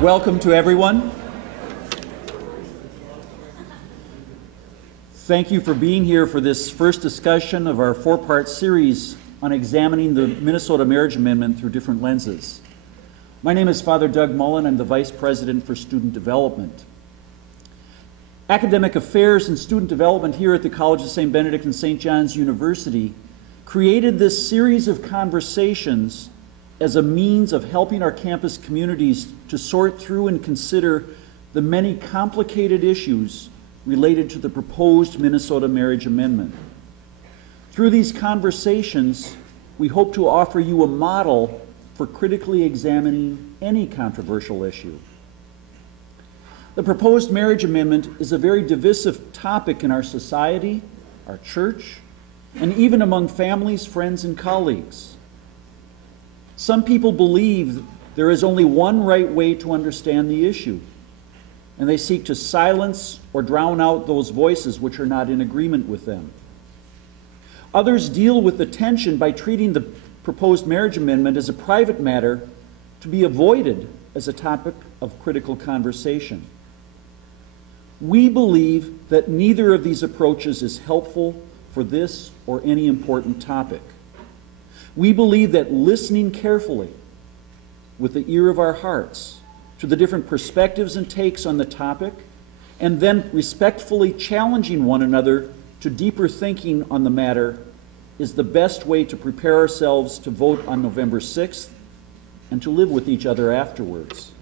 Welcome to everyone. Thank you for being here for this first discussion of our four-part series on examining the Minnesota Marriage Amendment through different lenses. My name is Father Doug Mullen. I'm the Vice President for Student Development. Academic Affairs and Student Development here at the College of St. Benedict and St. John's University created this series of conversations as a means of helping our campus communities to sort through and consider the many complicated issues related to the proposed Minnesota Marriage Amendment. Through these conversations, we hope to offer you a model for critically examining any controversial issue. The proposed marriage amendment is a very divisive topic in our society, our church, and even among families, friends, and colleagues. Some people believe there is only one right way to understand the issue, and they seek to silence or drown out those voices which are not in agreement with them. Others deal with the tension by treating the proposed marriage amendment as a private matter to be avoided as a topic of critical conversation. We believe that neither of these approaches is helpful for this or any important topic. We believe that listening carefully with the ear of our hearts to the different perspectives and takes on the topic, and then respectfully challenging one another to deeper thinking on the matter is the best way to prepare ourselves to vote on November 6th and to live with each other afterwards.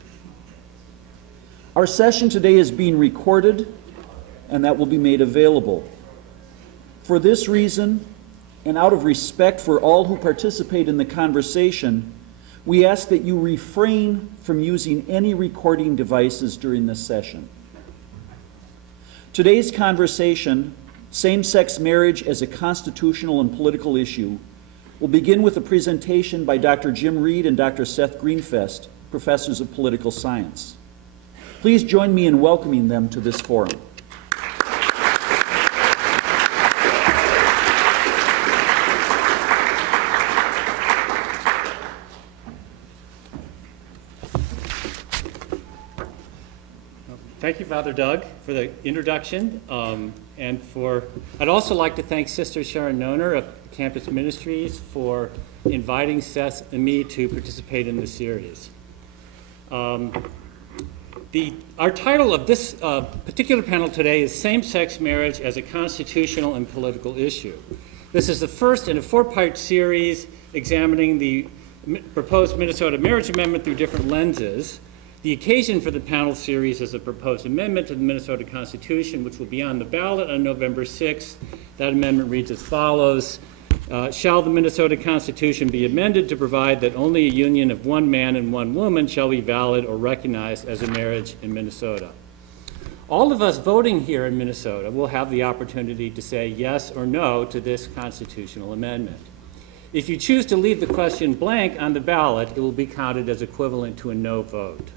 Our session today is being recorded, and that will be made available. For this reason, and out of respect for all who participate in the conversation, we ask that you refrain from using any recording devices during this session. Today's conversation, Same-Sex Marriage as a Constitutional and Political Issue, will begin with a presentation by Dr. Jim Reed and Dr. Seth Greenfest, professors of political science. Please join me in welcoming them to this forum. Thank you, Father Doug, for the introduction. I'd also like to thank Sister Sharon Noner of Campus Ministries for inviting Seth and me to participate in the series. Our title of this particular panel today is Same-Sex Marriage as a Constitutional and Political Issue. This is the first in a four-part series examining the proposed Minnesota Marriage Amendment through different lenses. The occasion for the panel series is a proposed amendment to the Minnesota Constitution, which will be on the ballot on November 6th. That amendment reads as follows. Shall the Minnesota Constitution be amended to provide that only a union of one man and one woman shall be valid or recognized as a marriage in Minnesota? All of us voting here in Minnesota will have the opportunity to say yes or no to this constitutional amendment. If you choose to leave the question blank on the ballot, it will be counted as equivalent to a no vote.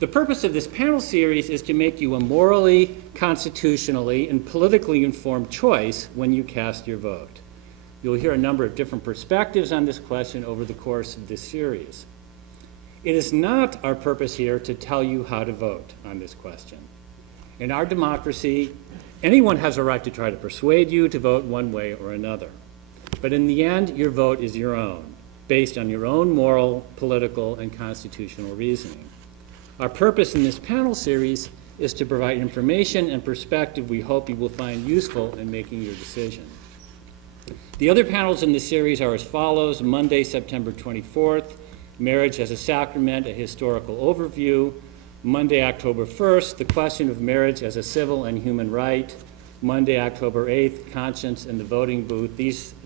The purpose of this panel series is to make you a morally, constitutionally, and politically informed choice when you cast your vote. You'll hear a number of different perspectives on this question over the course of this series. It is not our purpose here to tell you how to vote on this question. In our democracy, anyone has a right to try to persuade you to vote one way or another. But in the end, your vote is your own, based on your own moral, political, and constitutional reasoning. Our purpose in this panel series is to provide information and perspective we hope you will find useful in making your decision. The other panels in this series are as follows. Monday, September 24th, Marriage as a Sacrament, a Historical Overview. Monday, October 1st, the question of marriage as a civil and human right. Monday, October 8th, Conscience in the Voting Booth.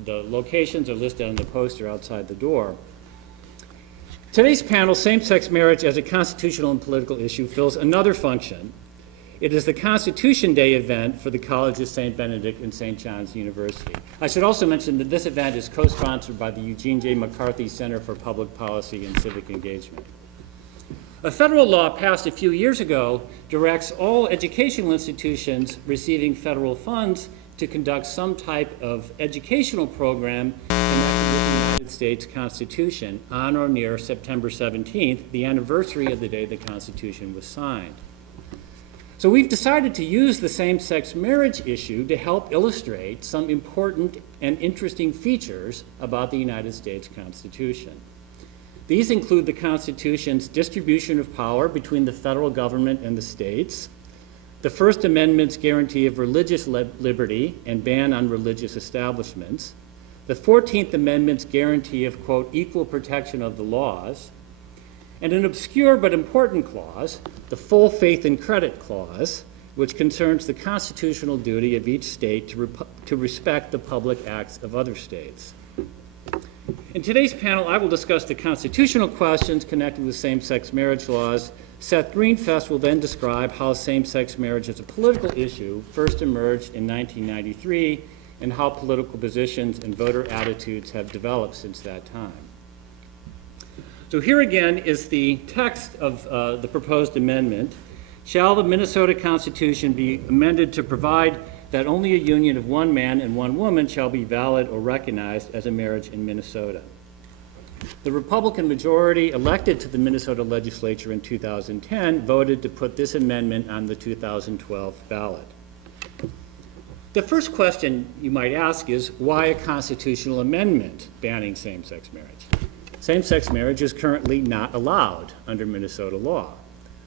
The locations are listed on the poster outside the door. Today's panel, Same-Sex Marriage as a Constitutional and Political Issue, fills another function. It is the Constitution Day event for the College of St. Benedict and St. John's University. I should also mention that this event is co-sponsored by the Eugene J. McCarthy Center for Public Policy and Civic Engagement. A federal law passed a few years ago directs all educational institutions receiving federal funds to conduct some type of educational program connected with the United States Constitution on or near September 17th, the anniversary of the day the Constitution was signed. So we've decided to use the same-sex marriage issue to help illustrate some important and interesting features about the United States Constitution. These include the Constitution's distribution of power between the federal government and the states, the First Amendment's guarantee of religious liberty and ban on religious establishments, the 14th Amendment's guarantee of, quote, equal protection of the laws, and an obscure but important clause, the full faith and credit clause, which concerns the constitutional duty of each state to respect the public acts of other states. In today's panel, I will discuss the constitutional questions connected with same-sex marriage laws. Seth Greenfest will then describe how same-sex marriage as a political issue first emerged in 1993 and how political positions and voter attitudes have developed since that time. So here again is the text of the proposed amendment. Shall the Minnesota Constitution be amended to provide that only a union of one man and one woman shall be valid or recognized as a marriage in Minnesota? The Republican majority elected to the Minnesota legislature in 2010 voted to put this amendment on the 2012 ballot. The first question you might ask is, why a constitutional amendment banning same-sex marriage? Same-sex marriage is currently not allowed under Minnesota law.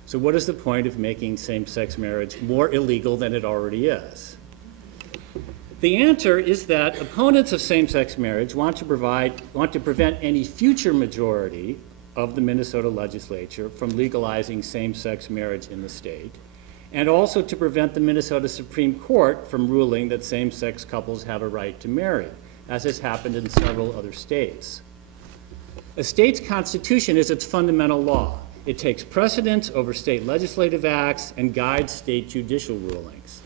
So what is the point of making same-sex marriage more illegal than it already is? The answer is that opponents of same-sex marriage want to prevent any future majority of the Minnesota legislature from legalizing same-sex marriage in the state, and also to prevent the Minnesota Supreme Court from ruling that same-sex couples have a right to marry, as has happened in several other states. A state's constitution is its fundamental law. It takes precedence over state legislative acts and guides state judicial rulings.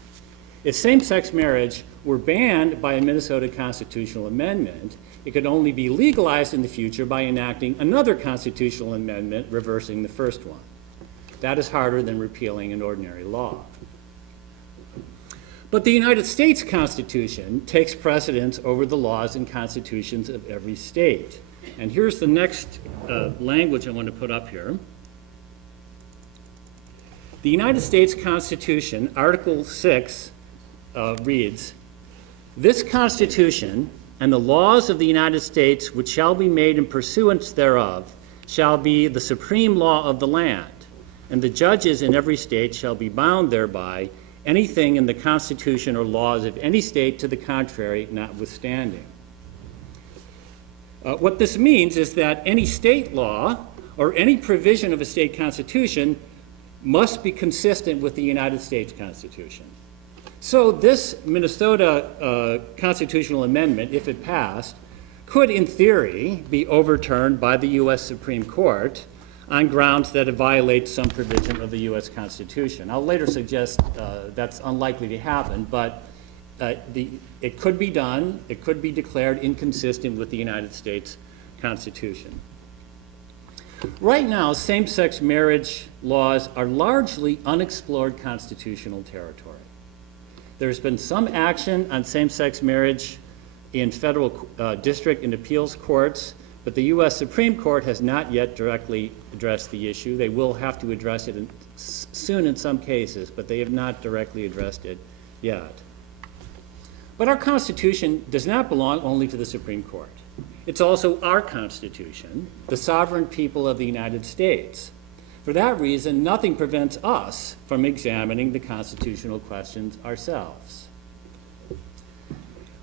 If same-sex marriage were banned by a Minnesota constitutional amendment, it could only be legalized in the future by enacting another constitutional amendment reversing the first one. That is harder than repealing an ordinary law. But the United States Constitution takes precedence over the laws and constitutions of every state. And here's the next language I want to put up here. The United States Constitution, Article 6, reads, "This Constitution and the laws of the United States which shall be made in pursuance thereof shall be the supreme law of the land, and the judges in every state shall be bound thereby, anything in the Constitution or laws of any state to the contrary notwithstanding." What this means is that any state law or any provision of a state constitution must be consistent with the United States Constitution. So this Minnesota constitutional amendment, if it passed, could in theory be overturned by the U.S. Supreme Court on grounds that it violates some provision of the U.S. Constitution. I'll later suggest that's unlikely to happen, but it could be done. It could be declared inconsistent with the United States Constitution. Right now, same-sex marriage laws are largely unexplored constitutional territory. There's been some action on same-sex marriage in federal district and appeals courts, but the U.S. Supreme Court has not yet directly addressed the issue. They will have to address it soon in some cases, but they have not directly addressed it yet. But our Constitution does not belong only to the Supreme Court. It's also our Constitution, the sovereign people of the United States. For that reason, nothing prevents us from examining the constitutional questions ourselves.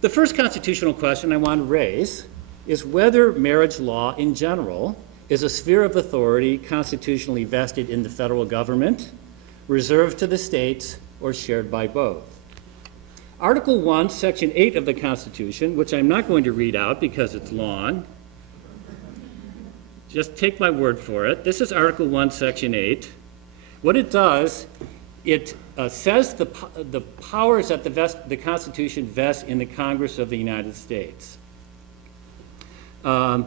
The first constitutional question I want to raise is whether marriage law in general is a sphere of authority constitutionally vested in the federal government, reserved to the states, or shared by both. Article 1, Section 8 of the Constitution, which I'm not going to read out because it's long, just take my word for it. This is Article 1, Section 8. What it does, it says the powers that the Constitution vests in the Congress of the United States. And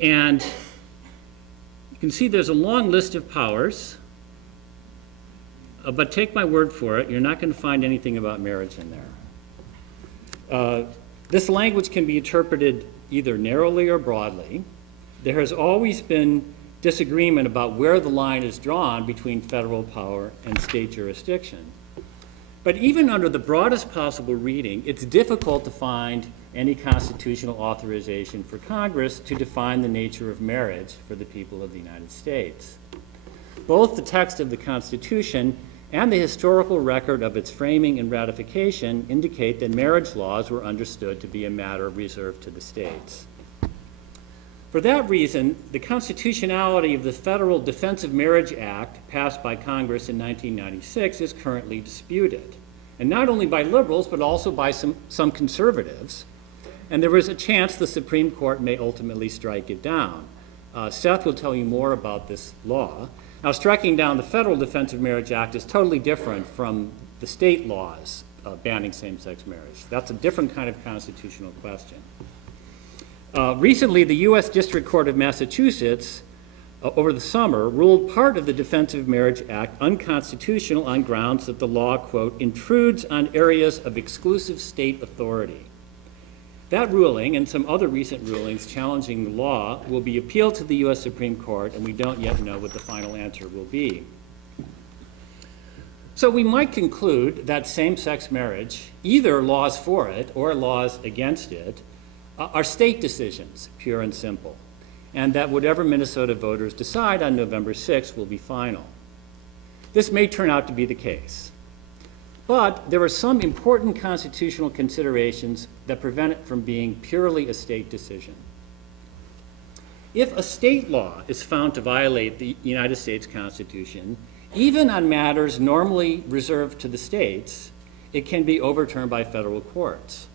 you can see there's a long list of powers. But take my word for it, you're not going to find anything about marriage in there. This language can be interpreted either narrowly or broadly. There has always been disagreement about where the line is drawn between federal power and state jurisdiction. But even under the broadest possible reading, it's difficult to find any constitutional authorization for Congress to define the nature of marriage for the people of the United States. Both the text of the Constitution and the historical record of its framing and ratification indicate that marriage laws were understood to be a matter reserved to the states. For that reason, the constitutionality of the Federal Defense of Marriage Act, passed by Congress in 1996, is currently disputed, and not only by liberals, but also by some conservatives. And there is a chance the Supreme Court may ultimately strike it down. Sept will tell you more about this law. Now, striking down the Federal Defense of Marriage Act is totally different from the state laws banning same-sex marriage. That's a different kind of constitutional question. Recently, the U.S. District Court of Massachusetts, over the summer, ruled part of the Defense of Marriage Act unconstitutional on grounds that the law, quote, intrudes on areas of exclusive state authority. That ruling and some other recent rulings challenging the law will be appealed to the U.S. Supreme Court, and we don't yet know what the final answer will be. So we might conclude that same-sex marriage, either laws for it or laws against it, are state decisions, pure and simple, and that whatever Minnesota voters decide on November 6th will be final. This may turn out to be the case. But there are some important constitutional considerations that prevent it from being purely a state decision. If a state law is found to violate the United States Constitution, even on matters normally reserved to the states, it can be overturned by federal courts.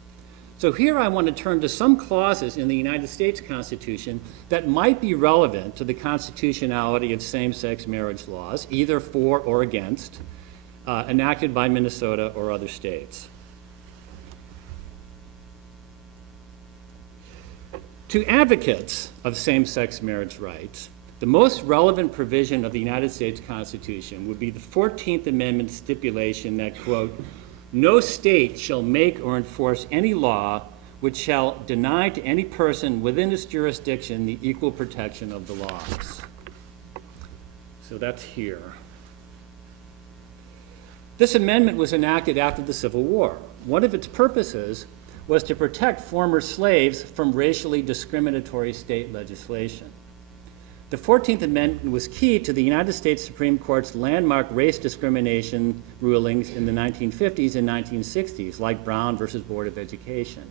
So here I want to turn to some clauses in the United States Constitution that might be relevant to the constitutionality of same-sex marriage laws, either for or against, enacted by Minnesota or other states. To advocates of same-sex marriage rights, the most relevant provision of the United States Constitution would be the 14th Amendment stipulation that, quote, no state shall make or enforce any law which shall deny to any person within its jurisdiction the equal protection of the laws. So that's here. This amendment was enacted after the Civil War. One of its purposes was to protect former slaves from racially discriminatory state legislation. The 14th Amendment was key to the United States Supreme Court's landmark race discrimination rulings in the 1950s and 1960s, like Brown versus Board of Education.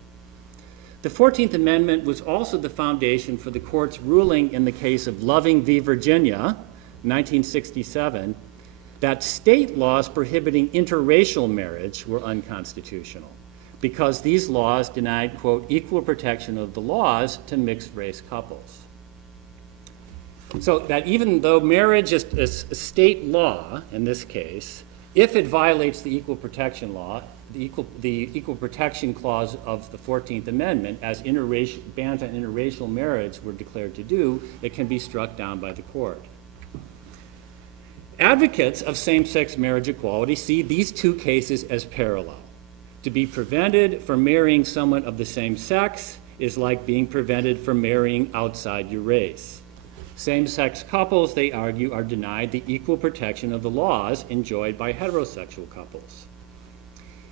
The 14th Amendment was also the foundation for the court's ruling in the case of Loving v. Virginia, 1967, that state laws prohibiting interracial marriage were unconstitutional because these laws denied, quote, equal protection of the laws to mixed-race couples. So that even though marriage is a state law, in this case, if it violates the equal protection law, the equal protection clause of the 14th Amendment, as bans on interracial marriage were declared to do, it can be struck down by the court. Advocates of same-sex marriage equality see these two cases as parallel. To be prevented from marrying someone of the same sex is like being prevented from marrying outside your race. Same-sex couples, they argue, are denied the equal protection of the laws enjoyed by heterosexual couples.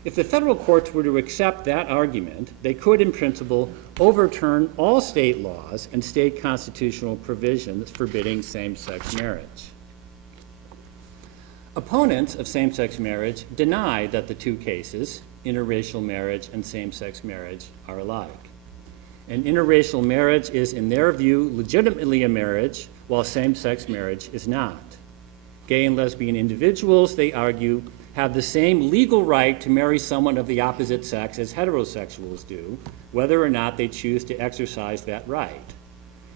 If the federal courts were to accept that argument, they could, in principle, overturn all state laws and state constitutional provisions forbidding same-sex marriage. Opponents of same-sex marriage deny that the two cases, interracial marriage and same-sex marriage, are alike. And interracial marriage is, in their view, legitimately a marriage, while same-sex marriage is not. Gay and lesbian individuals, they argue, have the same legal right to marry someone of the opposite sex as heterosexuals do, whether or not they choose to exercise that right.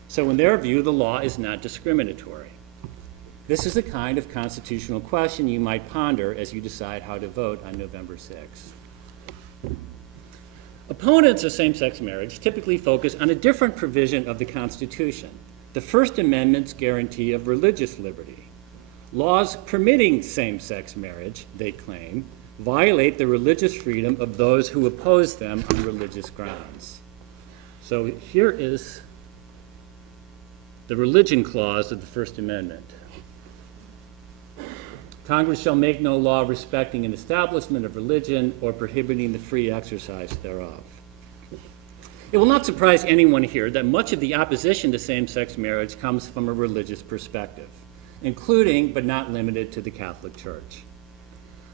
So in their view, the law is not discriminatory. This is the kind of constitutional question you might ponder as you decide how to vote on November 6th. Opponents of same-sex marriage typically focus on a different provision of the Constitution, the First Amendment's guarantee of religious liberty. Laws permitting same-sex marriage, they claim, violate the religious freedom of those who oppose them on religious grounds. So here is the religion clause of the First Amendment. Congress shall make no law respecting an establishment of religion or prohibiting the free exercise thereof. It will not surprise anyone here that much of the opposition to same-sex marriage comes from a religious perspective, including but not limited to the Catholic Church.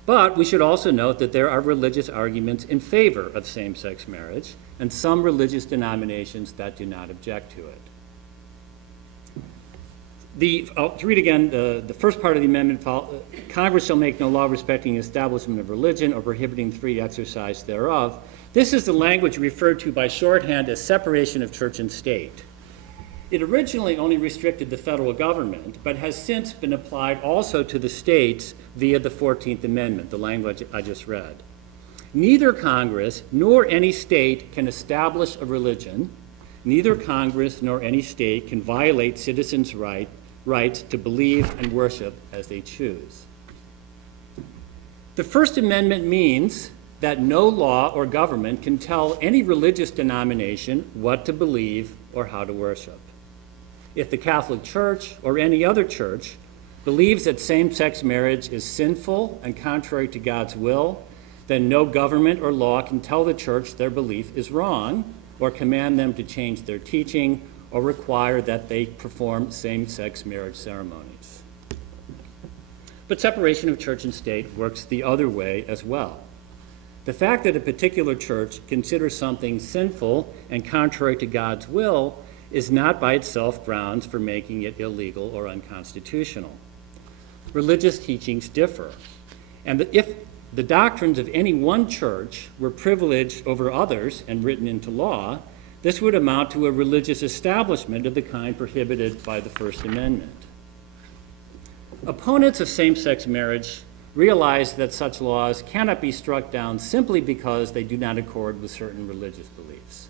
But we should also note that there are religious arguments in favor of same-sex marriage and some religious denominations that do not object to it. To read again, the first part of the amendment, Congress shall make no law respecting the establishment of religion or prohibiting the free exercise thereof. This is the language referred to by shorthand as separation of church and state. It originally only restricted the federal government, but has since been applied also to the states via the 14th Amendment, the language I just read. Neither Congress nor any state can establish a religion. Neither Congress nor any state can violate citizens' rights to believe and worship as they choose. The First Amendment means that no law or government can tell any religious denomination what to believe or how to worship. If the Catholic Church or any other church believes that same-sex marriage is sinful and contrary to God's will, then no government or law can tell the church their belief is wrong or command them to change their teaching or require that they perform same-sex marriage ceremonies. But separation of church and state works the other way as well. The fact that a particular church considers something sinful and contrary to God's will is not by itself grounds for making it illegal or unconstitutional. Religious teachings differ, and if the doctrines of any one church were privileged over others and written into law, this would amount to a religious establishment of the kind prohibited by the First Amendment. Opponents of same-sex marriage realize that such laws cannot be struck down simply because they do not accord with certain religious beliefs.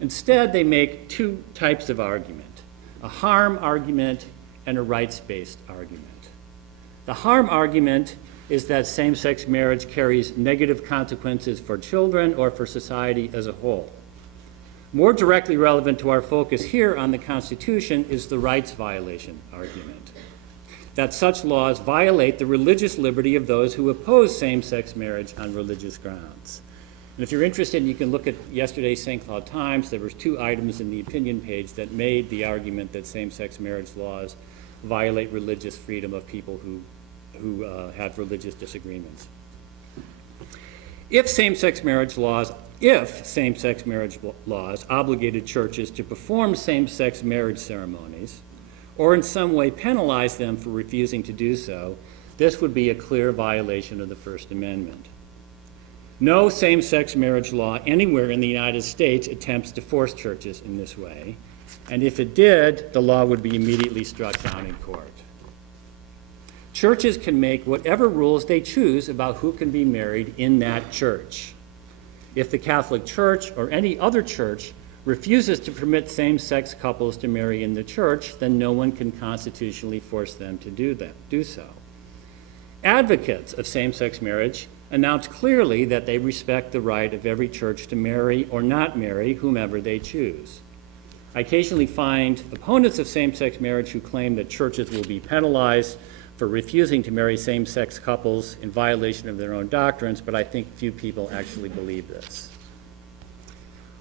Instead, they make two types of argument: a harm argument and a rights-based argument. The harm argument is that same-sex marriage carries negative consequences for children or for society as a whole. More directly relevant to our focus here on the Constitution is the rights violation argument, that such laws violate the religious liberty of those who oppose same-sex marriage on religious grounds. And if you're interested, you can look at yesterday's St. Cloud Times. There was 2 items in the opinion page that made the argument that same-sex marriage laws violate religious freedom of people who have religious disagreements. If same-sex marriage laws obligated churches to perform same-sex marriage ceremonies, or in some way penalize them for refusing to do so, this would be a clear violation of the First Amendment. No same-sex marriage law anywhere in the United States attempts to force churches in this way, and if it did, the law would be immediately struck down in court. Churches can make whatever rules they choose about who can be married in that church. If the Catholic Church or any other church refuses to permit same-sex couples to marry in the church, then no one can constitutionally force them to do so. Advocates of same-sex marriage announce clearly that they respect the right of every church to marry or not marry whomever they choose. I occasionally find opponents of same-sex marriage who claim that churches will be penalized for refusing to marry same-sex couples in violation of their own doctrines, but I think few people actually believe this.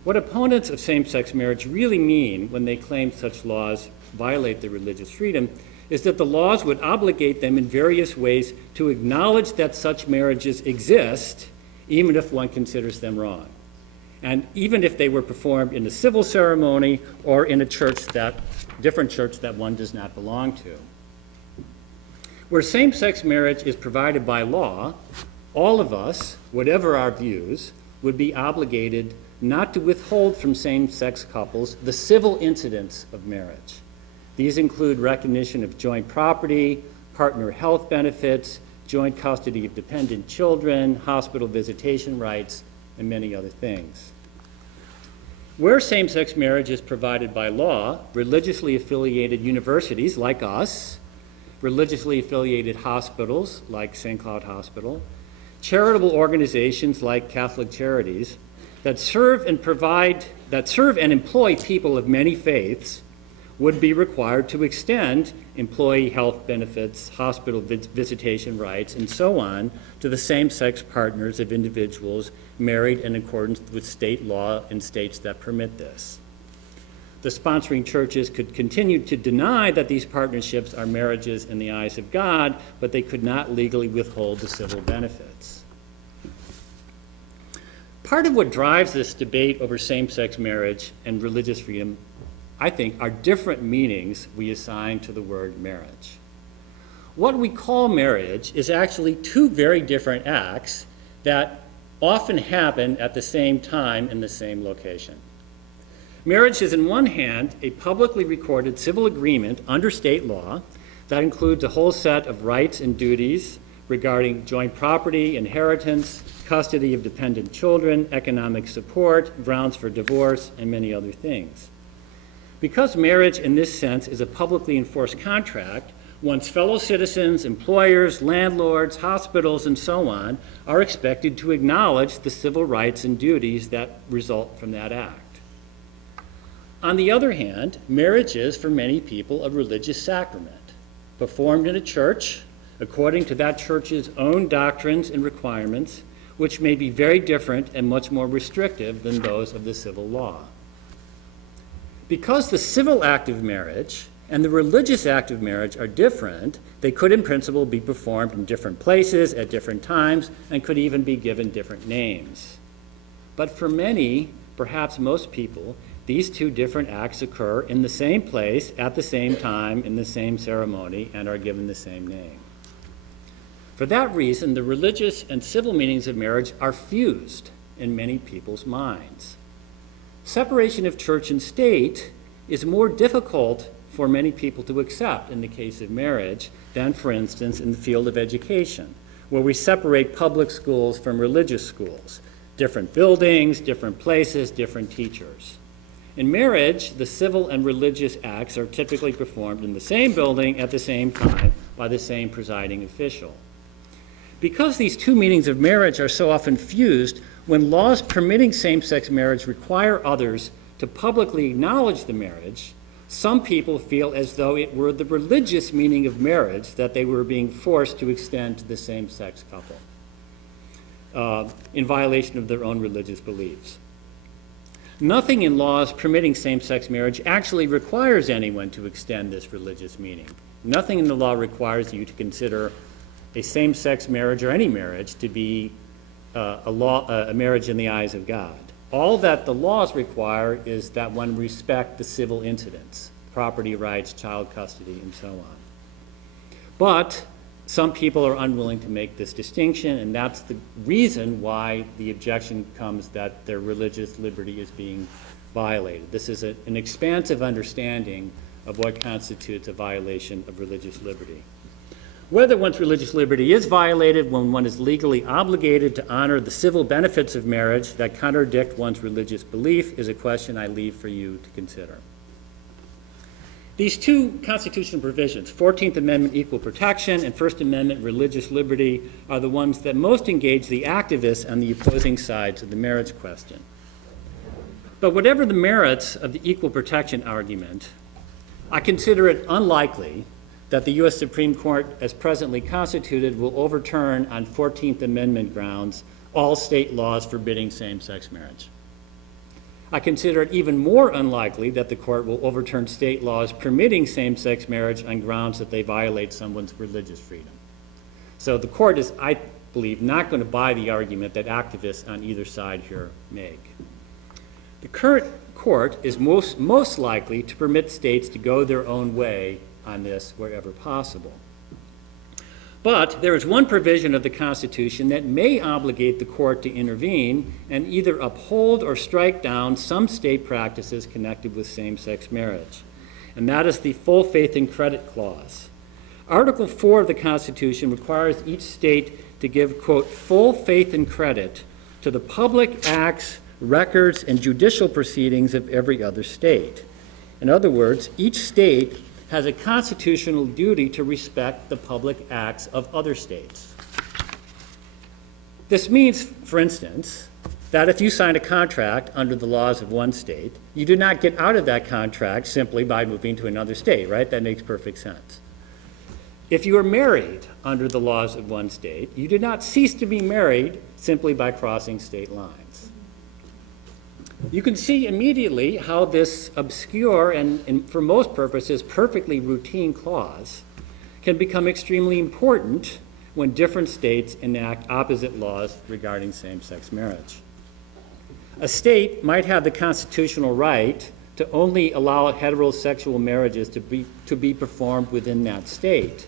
What opponents of same-sex marriage really mean when they claim such laws violate their religious freedom is that the laws would obligate them in various ways to acknowledge that such marriages exist, even if one considers them wrong, and even if they were performed in a civil ceremony or in a different church that one does not belong to. Where same-sex marriage is provided by law, all of us, whatever our views, would be obligated not to withhold from same-sex couples the civil incidents of marriage. These include recognition of joint property, partner health benefits, joint custody of dependent children, hospital visitation rights, and many other things. Where same-sex marriage is provided by law, religiously affiliated universities like us, religiously affiliated hospitals like St. Cloud Hospital, charitable organizations like Catholic Charities that serve and employ people of many faiths would be required to extend employee health benefits, hospital visitation rights, and so on to the same-sex partners of individuals married in accordance with state law in states that permit this. The sponsoring churches could continue to deny that these partnerships are marriages in the eyes of God, but they could not legally withhold the civil benefits. Part of what drives this debate over same-sex marriage and religious freedom, I think, are different meanings we assign to the word marriage. What we call marriage is actually two very different acts that often happen at the same time in the same location. Marriage is, on one hand, a publicly recorded civil agreement under state law that includes a whole set of rights and duties regarding joint property, inheritance, custody of dependent children, economic support, grounds for divorce, and many other things. Because marriage in this sense is a publicly enforced contract, one's fellow citizens, employers, landlords, hospitals, and so on are expected to acknowledge the civil rights and duties that result from that act. On the other hand, marriage is, for many people, a religious sacrament, performed in a church according to that church's own doctrines and requirements, which may be very different and much more restrictive than those of the civil law. Because the civil act of marriage and the religious act of marriage are different, they could in principle be performed in different places at different times and could even be given different names. But for many, perhaps most people, these two different acts occur in the same place, at the same time, in the same ceremony, and are given the same name. For that reason, the religious and civil meanings of marriage are fused in many people's minds. Separation of church and state is more difficult for many people to accept in the case of marriage than, for instance, in the field of education, where we separate public schools from religious schools, different buildings, different places, different teachers. In marriage, the civil and religious acts are typically performed in the same building at the same time by the same presiding official. Because these two meanings of marriage are so often fused, when laws permitting same-sex marriage require others to publicly acknowledge the marriage, some people feel as though it were the religious meaning of marriage that they were being forced to extend to the same-sex couple in violation of their own religious beliefs. Nothing in laws permitting same-sex marriage actually requires anyone to extend this religious meaning. Nothing in the law requires you to consider a same-sex marriage or any marriage to be a marriage in the eyes of God. All that the laws require is that one respect the civil incidents, property rights, child custody, and so on. But some people are unwilling to make this distinction, and that's the reason why the objection comes that their religious liberty is being violated. This is an expansive understanding of what constitutes a violation of religious liberty. Whether one's religious liberty is violated when one is legally obligated to honor the civil benefits of marriage that contradict one's religious belief is a question I leave for you to consider. These two constitutional provisions, 14th Amendment equal protection and First Amendment religious liberty, are the ones that most engage the activists on the opposing sides of the marriage question. But whatever the merits of the equal protection argument, I consider it unlikely that the U.S. Supreme Court, as presently constituted, will overturn on 14th Amendment grounds all state laws forbidding same-sex marriage. I consider it even more unlikely that the court will overturn state laws permitting same-sex marriage on grounds that they violate someone's religious freedom. So the court is, I believe, not going to buy the argument that activists on either side here make. The current court is most likely to permit states to go their own way on this wherever possible. But there is one provision of the Constitution that may obligate the court to intervene and either uphold or strike down some state practices connected with same-sex marriage, and that is the full faith and credit clause. Article 4 of the Constitution requires each state to give, quote, full faith and credit to the public acts, records, and judicial proceedings of every other state. In other words, each state has a constitutional duty to respect the public acts of other states. This means, for instance, that if you sign a contract under the laws of one state, you do not get out of that contract simply by moving to another state, right? That makes perfect sense. If you are married under the laws of one state, you do not cease to be married simply by crossing state lines. You can see immediately how this obscure and for most purposes, perfectly routine clause can become extremely important when different states enact opposite laws regarding same-sex marriage. A state might have the constitutional right to only allow heterosexual marriages to be performed within that state.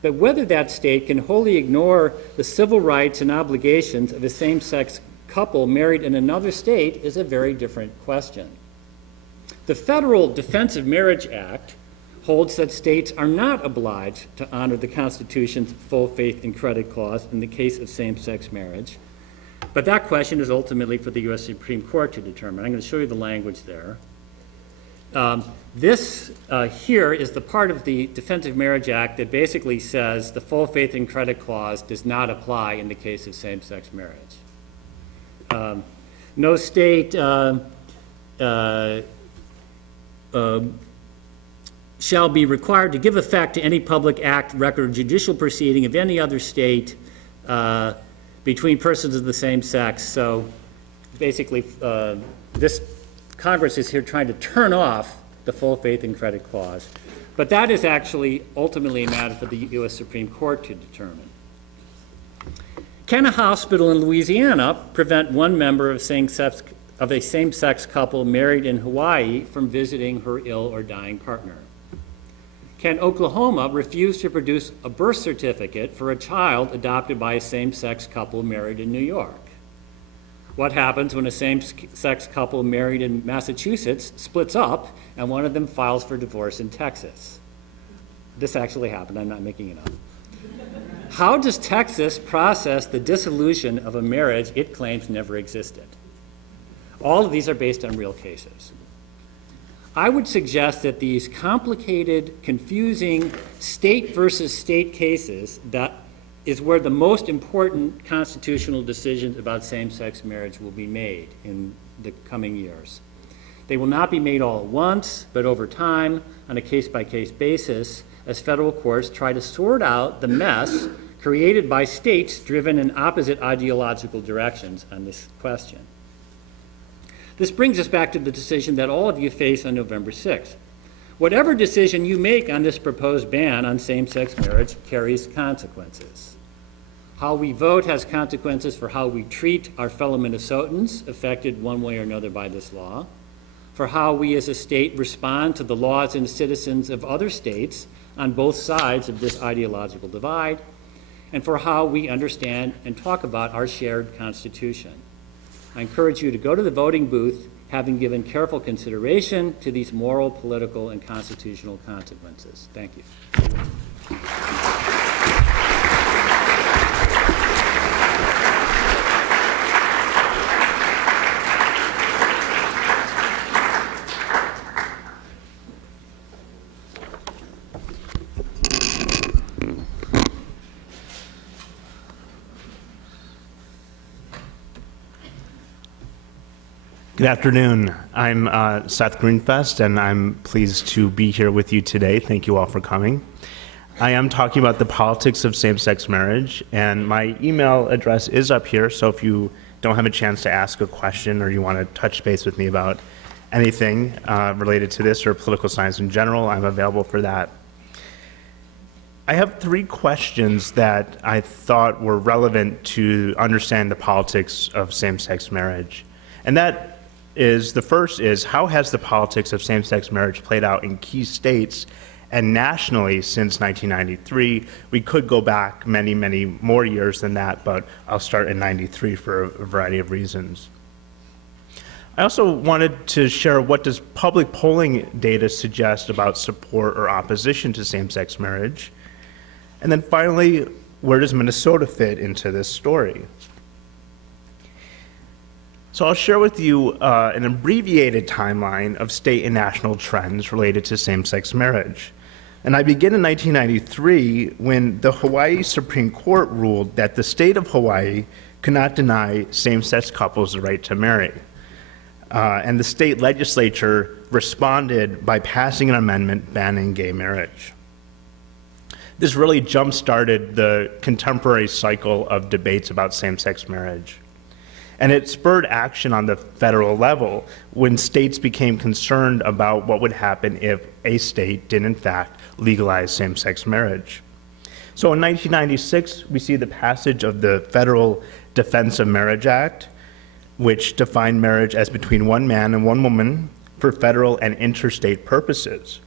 But whether that state can wholly ignore the civil rights and obligations of a same-sex couple married in another state is a very different question. The Federal Defense of Marriage Act holds that states are not obliged to honor the Constitution's full faith and credit clause in the case of same-sex marriage, but that question is ultimately for the U.S. Supreme Court to determine. I'm going to show you the language there. This here is the part of the Defense of Marriage Act that basically says the full faith and credit clause does not apply in the case of same-sex marriage. No state shall be required to give effect to any public act, record, or judicial proceeding of any other state between persons of the same sex. So basically, this Congress is here trying to turn off the full faith and credit clause. But that is actually ultimately a matter for the U.S. Supreme Court to determine. Can a hospital in Louisiana prevent one member of a same-sex couple married in Hawaii from visiting her ill or dying partner? Can Oklahoma refuse to produce a birth certificate for a child adopted by a same-sex couple married in New York? What happens when a same-sex couple married in Massachusetts splits up and one of them files for divorce in Texas? This actually happened, I'm not making it up. How does Texas process the dissolution of a marriage it claims never existed? All of these are based on real cases. I would suggest that these complicated, confusing state versus state cases, that is where the most important constitutional decisions about same-sex marriage will be made in the coming years. They will not be made all at once, but over time, on a case-by-case basis, as federal courts try to sort out the mess created by states driven in opposite ideological directions on this question. This brings us back to the decision that all of you face on November 6th. Whatever decision you make on this proposed ban on same-sex marriage carries consequences. How we vote has consequences for how we treat our fellow Minnesotans affected one way or another by this law, for how we as a state respond to the laws and citizens of other states on both sides of this ideological divide, and for how we understand and talk about our shared Constitution. I encourage you to go to the voting booth having given careful consideration to these moral, political, and constitutional consequences. Thank you. Good afternoon. I'm Seth Greenfest, and I'm pleased to be here with you today. Thank you all for coming. I am talking about the politics of same-sex marriage, and my email address is up here, so if you don't have a chance to ask a question or you want to touch base with me about anything related to this or political science in general, I'm available for that. I have 3 questions that I thought were relevant to understand the politics of same-sex marriage. And that is, the first is, how has the politics of same-sex marriage played out in key states and nationally since 1993? We could go back many, many more years than that, but I'll start in 93 for a variety of reasons. I also wanted to share what does public polling data suggest about support or opposition to same-sex marriage? And then finally, where does Minnesota fit into this story? So I'll share with you an abbreviated timeline of state and national trends related to same-sex marriage. And I begin in 1993 when the Hawaii Supreme Court ruled that the state of Hawaii could not deny same-sex couples the right to marry. And the state legislature responded by passing an amendment banning gay marriage. This really jump-started the contemporary cycle of debates about same-sex marriage. And it spurred action on the federal level when states became concerned about what would happen if a state did in fact legalize same-sex marriage. So in 1996, we see the passage of the Federal Defense of Marriage Act, which defined marriage as between one man and one woman for federal and interstate purposes.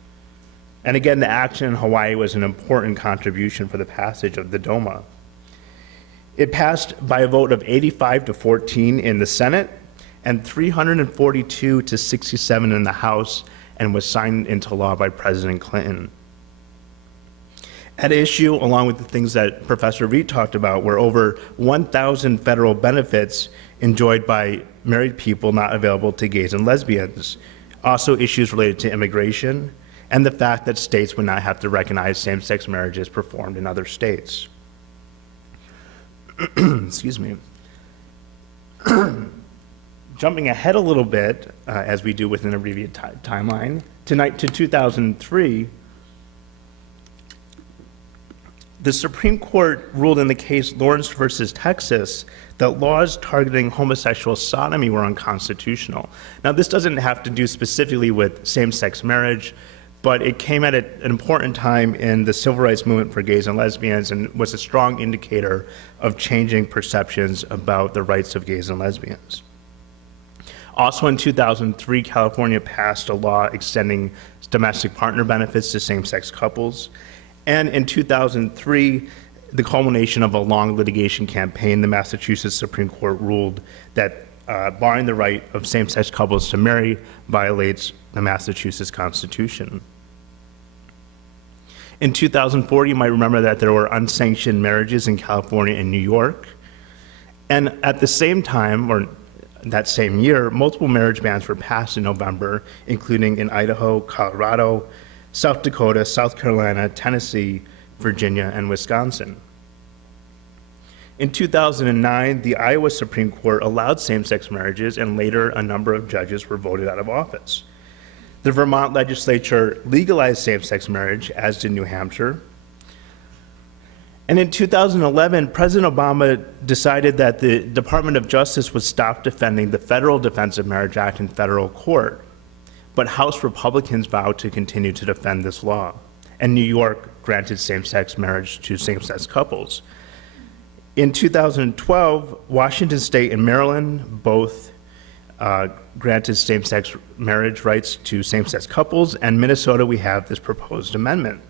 And again, the action in Hawaii was an important contribution for the passage of the DOMA. It passed by a vote of 85 to 14 in the Senate and 342 to 67 in the House, and was signed into law by President Clinton. At issue, along with the things that Professor Reed talked about, were over 1,000 federal benefits enjoyed by married people not available to gays and lesbians. Also issues related to immigration and the fact that states would not have to recognize same-sex marriages performed in other states. Excuse me. Jumping ahead a little bit, as we do with an abbreviated timeline, tonight to 2003, the Supreme Court ruled in the case Lawrence versus Texas that laws targeting homosexual sodomy were unconstitutional. Now, this doesn't have to do specifically with same-sex marriage, but it came at an important time in the civil rights movement for gays and lesbians and was a strong indicator of changing perceptions about the rights of gays and lesbians. Also in 2003, California passed a law extending domestic partner benefits to same-sex couples. And in 2003, the culmination of a long litigation campaign, the Massachusetts Supreme Court ruled that barring the right of same-sex couples to marry violates the Massachusetts Constitution. In 2004, you might remember that there were unsanctioned marriages in California and New York. And at the same time, or that same year, multiple marriage bans were passed in November, including in Idaho, Colorado, South Dakota, South Carolina, Tennessee, Virginia, and Wisconsin. In 2009, the Iowa Supreme Court allowed same-sex marriages, and later a number of judges were voted out of office. The Vermont legislature legalized same-sex marriage, as did New Hampshire. And in 2011, President Obama decided that the Department of Justice would stop defending the Federal Defense of Marriage Act in federal court. But House Republicans vowed to continue to defend this law. And New York granted same-sex marriage to same-sex couples. In 2012, Washington State and Maryland both granted same-sex marriage rights to same-sex couples, and Minnesota, we have this proposed amendment.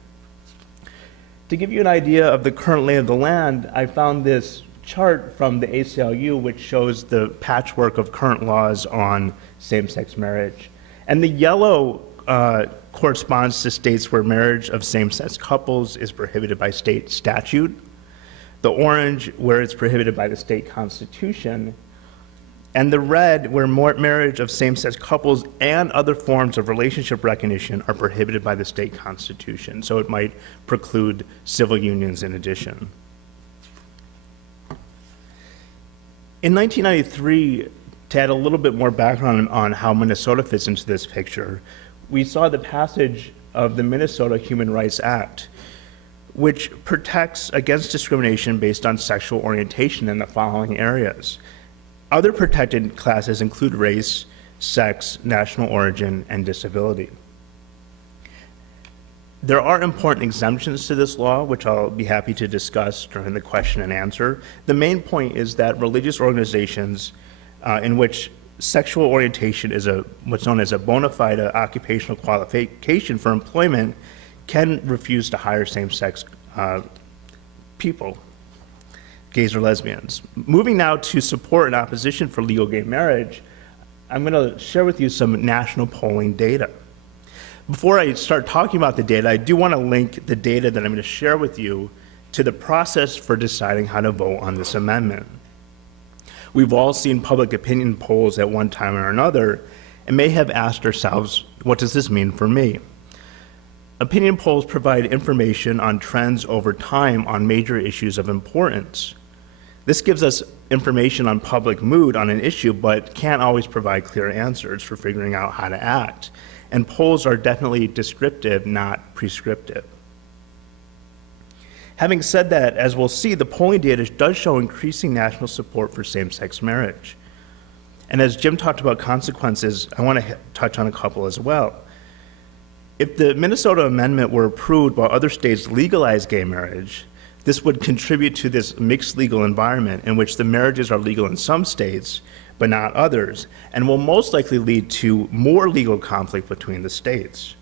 To give you an idea of the current lay of the land, I found this chart from the ACLU which shows the patchwork of current laws on same-sex marriage. And the yellow corresponds to states where marriage of same-sex couples is prohibited by state statute. The orange, where it's prohibited by the state constitution. And the red, where marriage of same-sex couples and other forms of relationship recognition are prohibited by the state constitution. So it might preclude civil unions in addition. In 1993, to add a little bit more background on how Minnesota fits into this picture, we saw the passage of the Minnesota Human Rights Act, which protects against discrimination based on sexual orientation in the following areas. Other protected classes include race, sex, national origin, and disability. There are important exemptions to this law, which I'll be happy to discuss during the question and answer. The main point is that religious organizations in which sexual orientation is what's known as a bona fide occupational qualification for employment can refuse to hire same-sex people, gays or lesbians. Moving now to support and opposition for legal gay marriage, I'm going to share with you some national polling data. Before I start talking about the data, I do want to link the data that I'm going to share with you to the process for deciding how to vote on this amendment. We've all seen public opinion polls at one time or another and may have asked ourselves, what does this mean for me? Opinion polls provide information on trends over time on major issues of importance. This gives us information on public mood on an issue, but can't always provide clear answers for figuring out how to act. And polls are definitely descriptive, not prescriptive. Having said that, as we'll see, the polling data does show increasing national support for same-sex marriage. And as Jim talked about consequences, I want to touch on a couple as well. If the Minnesota amendment were approved while other states legalized gay marriage, this would contribute to this mixed legal environment in which the marriages are legal in some states, but not others, and will most likely lead to more legal conflict between the states.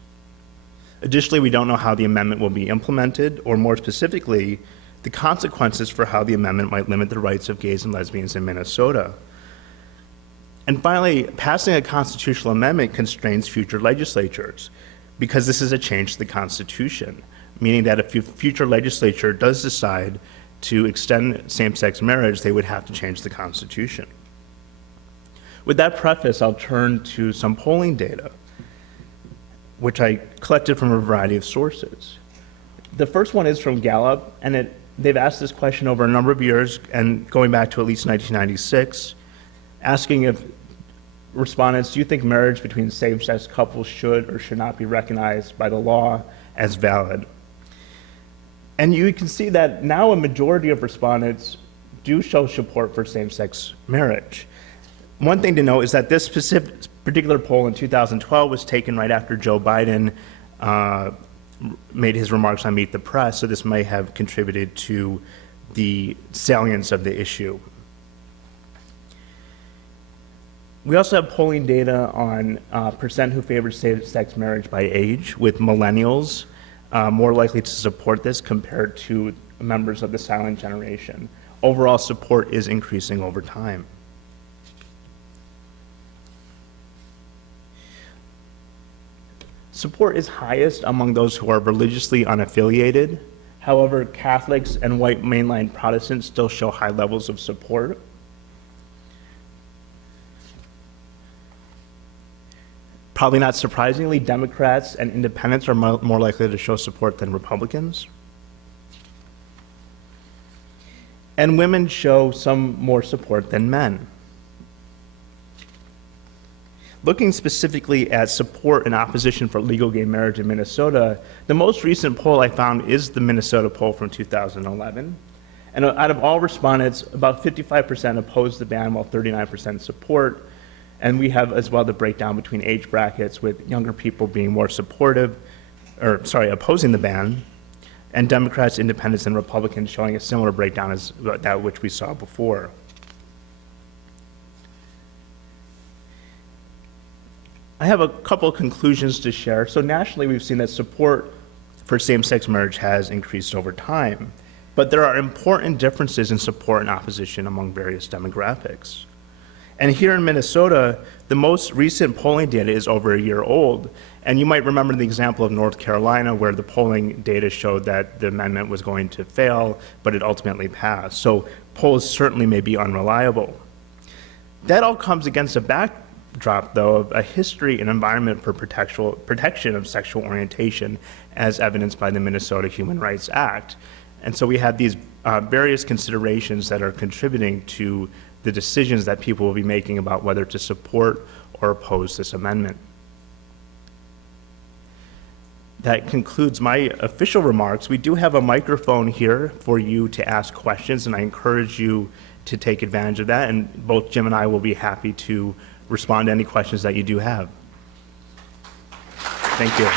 Additionally, we don't know how the amendment will be implemented, or more specifically, the consequences for how the amendment might limit the rights of gays and lesbians in Minnesota. And finally, passing a constitutional amendment constrains future legislatures, because this is a change to the Constitution, meaning that if a future legislature does decide to extend same-sex marriage, they would have to change the Constitution. With that preface, I'll turn to some polling data, which I collected from a variety of sources. The first one is from Gallup, and they've asked this question over a number of years, and going back to at least 1996, asking if respondents, do you think marriage between same-sex couples should or should not be recognized by the law as valid? And you can see that now a majority of respondents do show support for same-sex marriage. One thing to note is that this particular poll in 2012 was taken right after Joe Biden made his remarks on Meet the Press, so this may have contributed to the salience of the issue. We also have polling data on percent who favor same-sex marriage by age, with millennials more likely to support this compared to members of the silent generation. Overall support is increasing over time. Support is highest among those who are religiously unaffiliated. However, Catholics and white mainline Protestants still show high levels of support. Probably not surprisingly, Democrats and independents are more likely to show support than Republicans. And women show some more support than men. Looking specifically at support and opposition for legal gay marriage in Minnesota, the most recent poll I found is the Minnesota poll from 2011. And out of all respondents, about 55% opposed the ban while 39% support. And we have as well the breakdown between age brackets, with younger people being more opposing the ban, and Democrats, independents, and Republicans showing a similar breakdown as that which we saw before. I have a couple of conclusions to share. So nationally, we've seen that support for same-sex marriage has increased over time, but there are important differences in support and opposition among various demographics. And here in Minnesota, the most recent polling data is over a year old. And you might remember the example of North Carolina, where the polling data showed that the amendment was going to fail, but it ultimately passed. So polls certainly may be unreliable. That all comes against a backdrop, though, of a history and environment for protection of sexual orientation, as evidenced by the Minnesota Human Rights Act. And so we have these various considerations that are contributing to the decisions that people will be making about whether to support or oppose this amendment. That concludes my official remarks. We do have a microphone here for you to ask questions, and I encourage you to take advantage of that, and both Jim and I will be happy to respond to any questions that you do have. Thank you.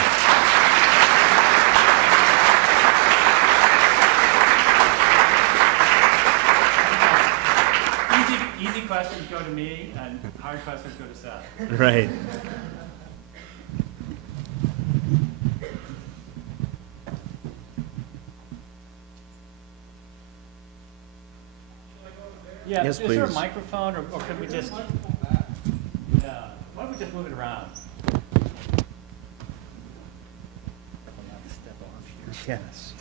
Easy questions go to me, and hard questions go to Seth. Right. Yeah, yes, is there a please. microphone, or could we just, why don't we just move it around? Step off here. Yes.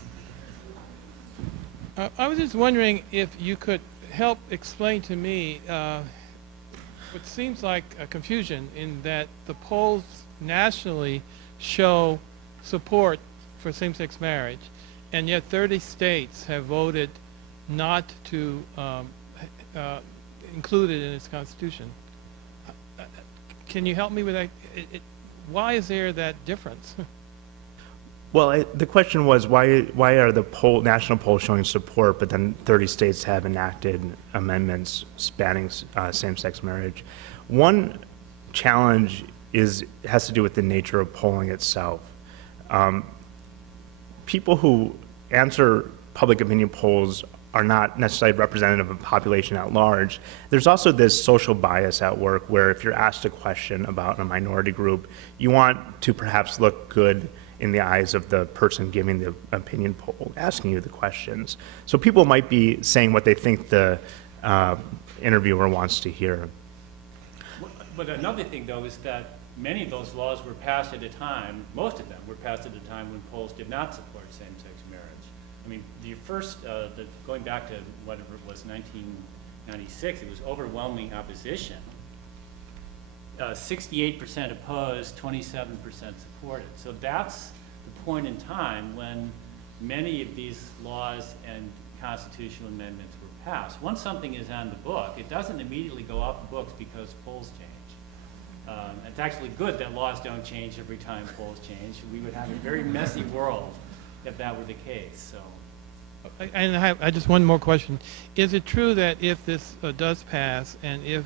I was just wondering if you could help explain to me what seems like a confusion in that the polls nationally show support for same-sex marriage, and yet 30 states have voted not to include it in its constitution. Can you help me with that? Why is there that difference? Well, the question was why are the national polls showing support, but then 30 states have enacted amendments spanning same-sex marriage? One challenge has to do with the nature of polling itself. People who answer public opinion polls are not necessarily representative of the population at large. There's also this social bias at work where if you're asked a question about a minority group, you want to perhaps look good in the eyes of the person giving the opinion poll, asking you the questions. So people might be saying what they think the interviewer wants to hear. But another thing, though, is that many of those laws were passed at a time, most of them were passed at a time when polls did not support same-sex marriage. I mean, the first, going back to whatever it was, 1996, it was overwhelming opposition. 68% opposed, 27% supported. So that's the point in time when many of these laws and constitutional amendments were passed. Once something is on the book, it doesn't immediately go off the books because polls change. It's actually good that laws don't change every time polls change. We would have a very messy world if that were the case. So. And I just one more question. Is it true that if this does pass and if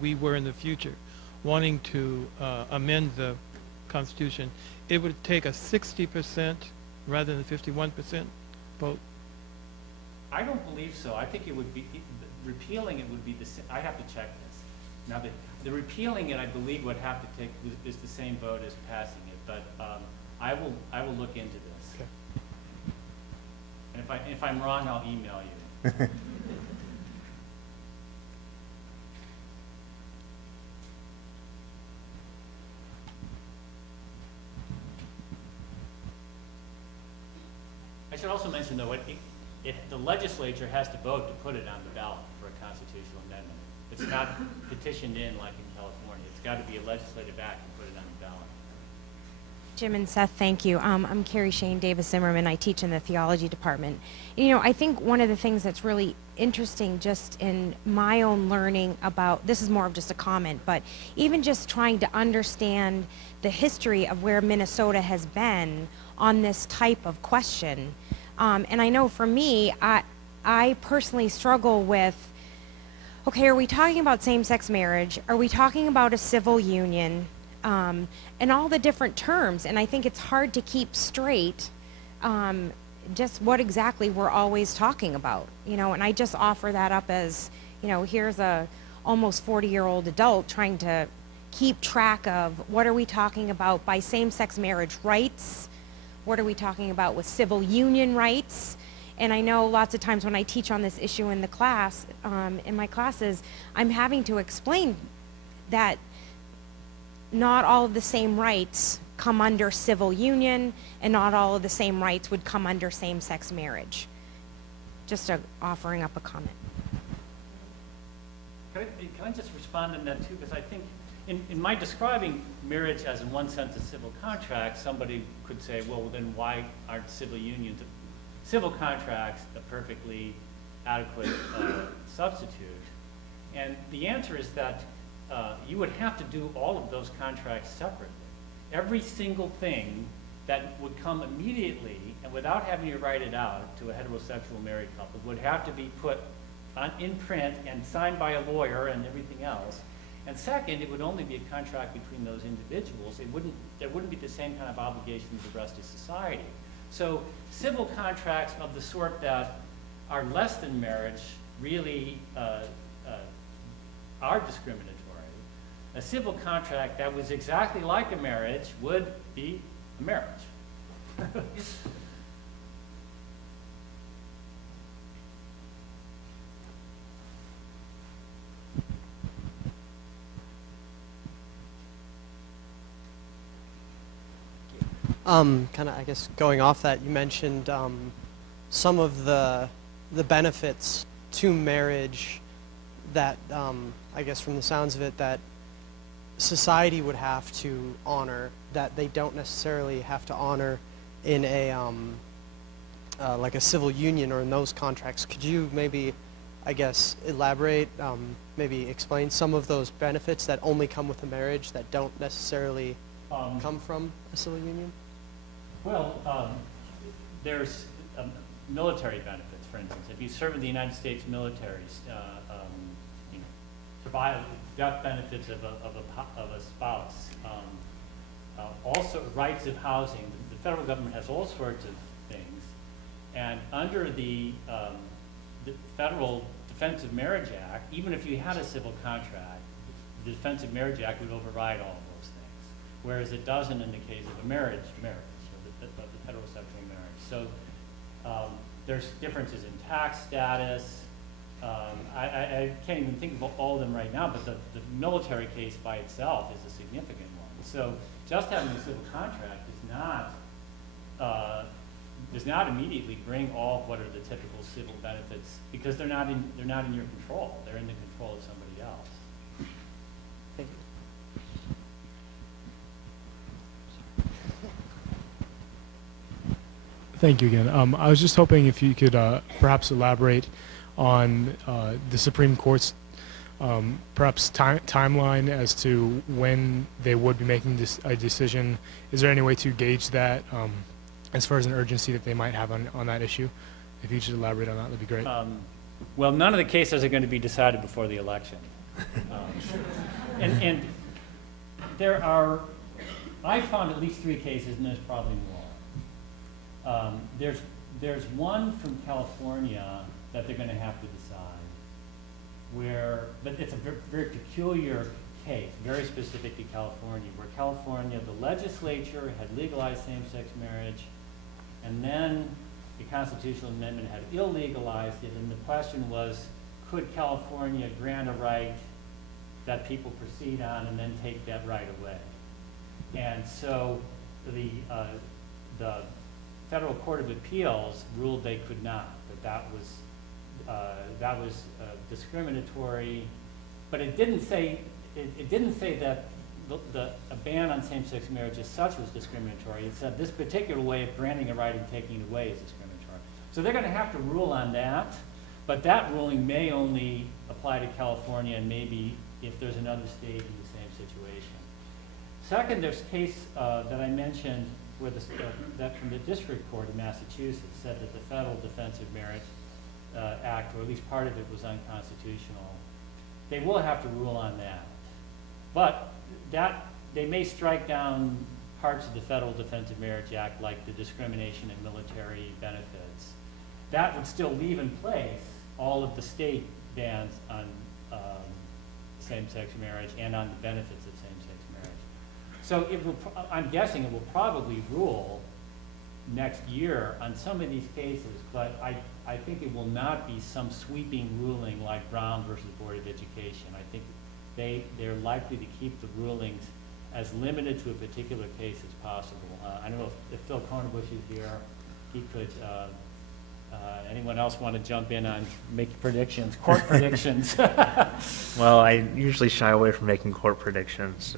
we were in the future wanting to amend the Constitution, it would take a 60% rather than 51% vote? I don't believe so. I think it would be, repealing it would be the same. I have to check this. Now, the repealing it, I believe, would have to take, is the same vote as passing it, but I will look into this. Okay. And if I'm wrong, I'll email you. I should also mention, though, the legislature has to vote to put it on the ballot for a constitutional amendment. It's not petitioned in like in California. It's got to be a legislative act to put it on the ballot. Jim and Seth, thank you. I'm Carrie Shane Davis-Zimmerman. I teach in the theology department. You know, I think one of the things that's really interesting just in my own learning about, this is more of just a comment, but even just trying to understand the history of where Minnesota has been on this type of question. And I know for me, I personally struggle with, okay, are we talking about same-sex marriage? Are we talking about a civil union? And all the different terms, and I think it's hard to keep straight just what exactly we're always talking about, you know, and I just offer that up as, you know, here's a almost 40-year-old adult trying to keep track of what are we talking about by same-sex marriage rights, what are we talking about with civil union rights. And I know lots of times when I teach on this issue in the class, in my classes, I'm having to explain that not all of the same rights come under civil union, and not all of the same rights would come under same-sex marriage. Just offering up a comment. Can I just respond on that too? Because I think in my describing marriage as in one sense a civil contract, somebody could say, well, then why aren't civil unions, civil contracts a perfectly adequate substitute? And the answer is that you would have to do all of those contracts separately. Every single thing that would come immediately and without having to write it out to a heterosexual married couple would have to be put in print and signed by a lawyer and everything else. And second, it would only be a contract between those individuals. There wouldn't be the same kind of obligation to the rest of society. So civil contracts of the sort that are less than marriage really are discriminatory. A civil contract that was exactly like a marriage would be a marriage. Kind of, I guess, going off that, you mentioned some of the benefits to marriage that, I guess, from the sounds of it, that society would have to honor that they don't necessarily have to honor in a like a civil union or in those contracts. Could you maybe, I guess, elaborate, maybe explain some of those benefits that only come with a marriage that don't necessarily come from a civil union? Well, there's military benefits, for instance. If you serve in the United States military, you know, provide death benefits of a spouse. Also, rights of housing. The federal government has all sorts of things. And under the Federal Defense of Marriage Act, even if you had a civil contract, the Defense of Marriage Act would override all of those things, whereas it doesn't in the case of a marriage, or the federal section of marriage. So there's differences in tax status. I can't even think of all of them right now, but the military case by itself is a significant one. So just having a civil contract does not immediately bring all of what are the typical civil benefits, because they're not in your control. They're in the control of somebody else. Thank you. Thank you again. I was just hoping if you could perhaps elaborate on the Supreme Court's perhaps timeline as to when they would be making a decision. Is there any way to gauge that as far as an urgency that they might have on that issue? If you could elaborate on that, that'd be great. Well, none of the cases are going to be decided before the election. And there are, I found at least 3 cases, and there's probably more. There's one from California that they're going to have to decide, but it's a very peculiar case, very specific to California, where California, the legislature had legalized same-sex marriage, and then the constitutional amendment had illegalized it, and the question was, could California grant a right that people proceed on and then take that right away? And so the Federal Court of Appeals ruled they could not, that was discriminatory, but it didn't say that a ban on same-sex marriage as such was discriminatory. It said this particular way of granting a right and taking it away is discriminatory. So they're going to have to rule on that, but that ruling may only apply to California and maybe if there's another state in the same situation. Second, there's a case that I mentioned where that from the District Court of Massachusetts said that the Federal Defense of Marriage Act, or at least part of it, was unconstitutional. They will have to rule on that. But they may strike down parts of the Federal Defense of Marriage Act, like the discrimination in military benefits. That would still leave in place all of the state bans on same-sex marriage and on the benefits of same-sex marriage. So I'm guessing it will probably rule next year on some of these cases, but I think it will not be some sweeping ruling like Brown versus Board of Education. I think they're likely to keep the rulings as limited to a particular case as possible. I don't know if Phil Kornebusch is here, he could, anyone else want to jump in on making predictions, court predictions? Well, I usually shy away from making court predictions.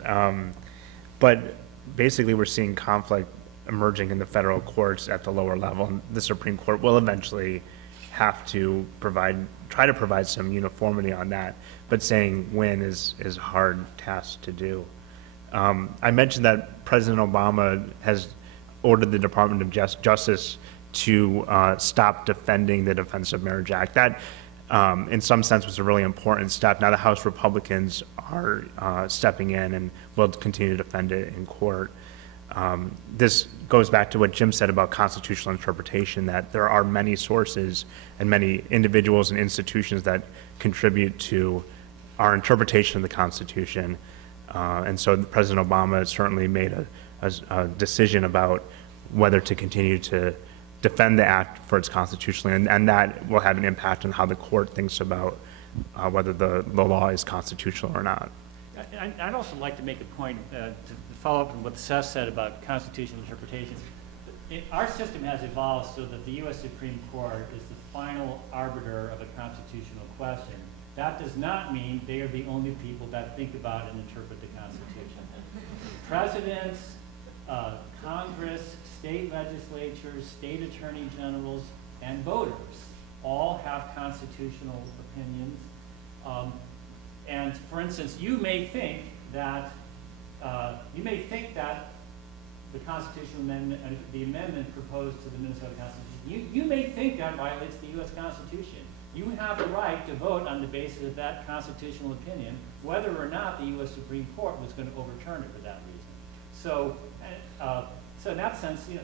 But basically we're seeing conflict emerging in the federal courts at the lower level, and the Supreme Court will eventually have to try to provide some uniformity on that, but saying when is a hard task to do. I mentioned that President Obama has ordered the Department of Justice to stop defending the Defense of Marriage Act. That, in some sense, was a really important step. Now the House Republicans are stepping in and will continue to defend it in court. This goes back to what Jim said about constitutional interpretation, that there are many sources and many individuals and institutions that contribute to our interpretation of the Constitution. And so President Obama certainly made a decision about whether to continue to defend the act for its constitutionality, and that will have an impact on how the court thinks about whether the law is constitutional or not. I'd also like to make a point to follow up on what Seth said about constitutional interpretation. Our system has evolved so that the U.S. Supreme Court is the final arbiter of a constitutional question. That does not mean they are the only people that think about and interpret the Constitution. Presidents, Congress, state legislatures, state attorney generals, and voters all have constitutional opinions. And for instance, you may think that the constitutional amendment, the amendment proposed to the Minnesota Constitution, you may think that violates the U.S. Constitution. You have the right to vote on the basis of that constitutional opinion, whether or not the U.S. Supreme Court was going to overturn it for that reason. So, so in that sense, you know,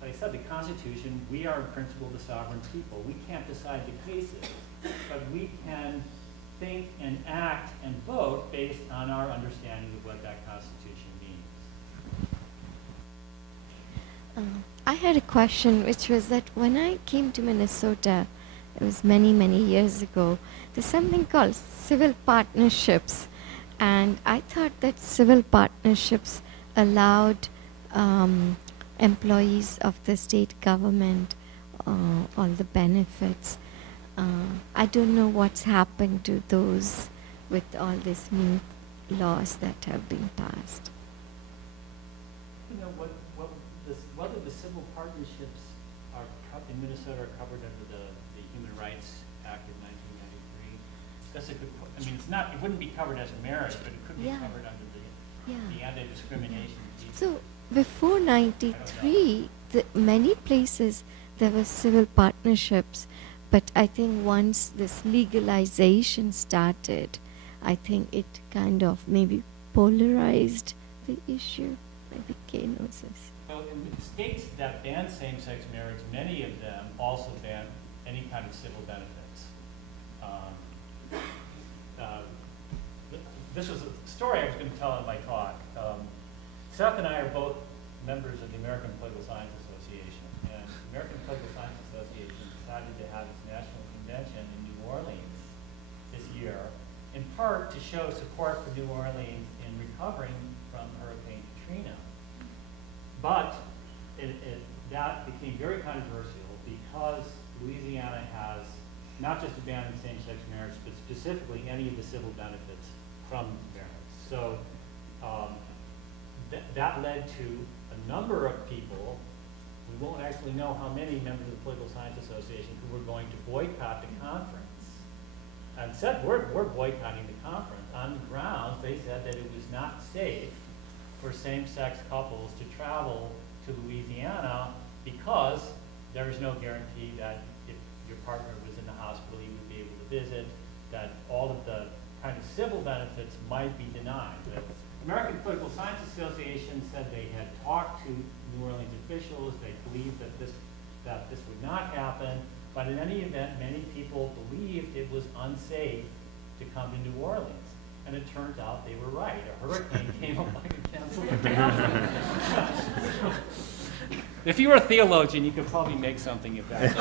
like I said, the Constitution, we are in principle the sovereign people. We can't decide the cases, but we can think and act and vote based on our understanding of what that Constitution means. I had a question, which was that when I came to Minnesota, it was many, many years ago, there's something called civil partnerships. And I thought that civil partnerships allowed employees of the state government all the benefits. I don't know what's happened to those with all these new laws that have been passed. You know, whether the civil partnerships are in Minnesota are covered under the Human Rights Act of 1993. That's a good point. I mean, it's not. It wouldn't be covered as a marriage, but it could be covered under the anti-discrimination. So before '93, many places there were civil partnerships, but I think once this legalization started, I think it kind of maybe polarized the issue. Maybe Kay knows this. Well, in states that ban same-sex marriage, many of them also ban any kind of civil benefits. This was a story I was going to tell in my talk. Sept and I are both members of the American Political Science Association, and the American Political Science Association decided to have its national convention in New Orleans this year, in part to show support for New Orleans in recovering from Hurricane Katrina. But that became very controversial because Louisiana has not just abandoned same-sex marriage, but specifically any of the civil benefits from marriage. So that led to a number of people, we won't actually know how many members of the Political Science Association, who were going to boycott the conference. And said, we're boycotting the conference on the grounds, they said that it was not safe for same-sex couples to travel to Louisiana because there is no guarantee that if your partner was in the hospital, you would be able to visit, that all of the kind of civil benefits might be denied. The American Political Science Association said they had talked to New Orleans officials, they believed that this would not happen, but in any event, many people believed it was unsafe to come to New Orleans. And it turns out they were right. A hurricane came along and canceled the conference. If you were a theologian, you could probably make something of that.